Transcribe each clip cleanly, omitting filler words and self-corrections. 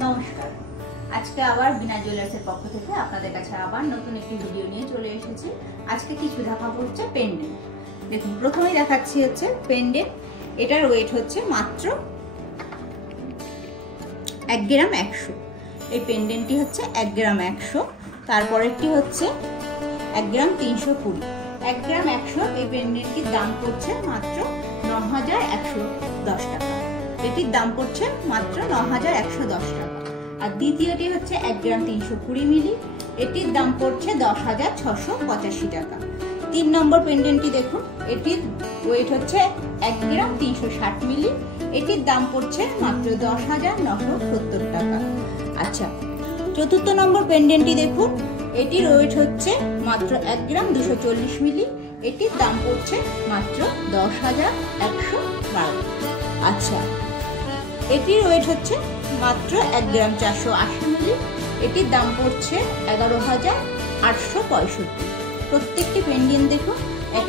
নমস্কার। আজকে আবার বিনা জুয়েলার্সের পক্ষ থেকে আপনাদের কাছে আবার নতুন একটি ভিডিও নিয়ে চলে এসেছি। আজকে কিছু দেখাবো হচ্ছে পেন্ডেন্ট। দেখুন, প্রথমেই দেখাচ্ছি হচ্ছে পেন্ডেন্ট। এটার ওয়েট হচ্ছে মাত্র 1 গ্রাম 100। এই পেন্ডেন্টটি হচ্ছে 1 গ্রাম 100। তারপরেরটি হচ্ছে 1 গ্রাম 320। 1 গ্রাম 100 এই পেন্ডেন্টটির দাম পড়ছে মাত্র 9110 টাকা। এটির দাম পড়ছে মাত্র 9110 টাকা। আর দ্বিতীয়টি হচ্ছে 1 গ্রাম 320 মিলি। এটির দাম পড়ছে 10,685 টাকা। 3 নম্বর পেন্ডেন্টটি দেখুন, এটির ওয়েট হচ্ছে 1 গ্রাম 360 মিলি। এটির দাম পড়ছে মাত্র 10,970 টাকা। আচ্ছা, চতুর্থ নম্বর পেন্ডেন্টটি দেখুন, এটির ওয়েট হচ্ছে মাত্র 1 গ্রাম 240 মিলি। এটির দাম পড়ছে মাত্র 10,112। আচ্ছা, এটির ওয়েট হচ্ছে মাত্র 1 গ্রাম 480 মিলি। এটির দাম পড়ছে 11,865। প্রত্যেকটি পেন্ডেন্ট দেখুন, এক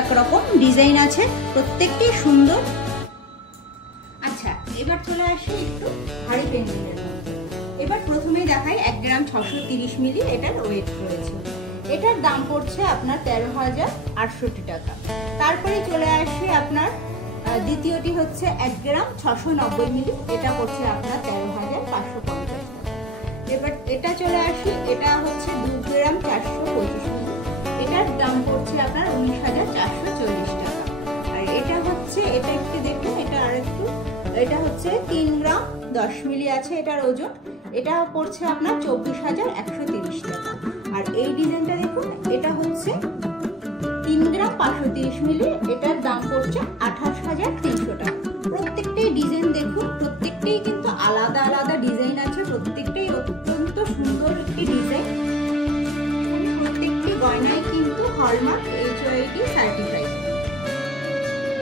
এক রকম ডিজাইন আছে, প্রত্যেকটি সুন্দর। আচ্ছা, এবার চলে আসি একটু ভারী পেন্ডেন্টের মধ্যে। এবার প্রথমেই দেখাই 1 গ্রাম 630 মিলি। এটার ওয়েট রয়েছে, এটার দাম পড়ছে আপনার 13,068 টাকা। তারপরে চলে আসি আপনার দ্বিতীয়টি হচ্ছে 1 গ্রাম 690 মিলি। এটা পড়ছে আপনার 13,550 টাকা। এবার এটা চলে আসি, এটা হচ্ছে 2 গ্রাম 425 মিলি। এটার দাম পড়ছে আপনার 19,440 টাকা। আর এটা হচ্ছে, এটা একটু দেখুন, এটা আরেকটু, এটা হচ্ছে 3 গ্রাম 10 মিলি আছে এটার ওজন। এটা পড়ছে আপনার 24,130 টাকা। আর এই ডিজাইনটা দেখুন, এটা হচ্ছে 3 গ্রাম 530 মিলি। এটার দাম পড়ছে 28,300 টাকা। প্রত্যেকটাই ডিজাইন দেখুন, প্রত্যেকটাই কিন্তু আলাদা আলাদা ডিজাইন আছে, প্রত্যেকটাই অত্যন্ত সুন্দর একটি ডিজাইন। প্রত্যেকটি গয়নায় কিন্তু হলমার্ক HYD সার্টিফাইড।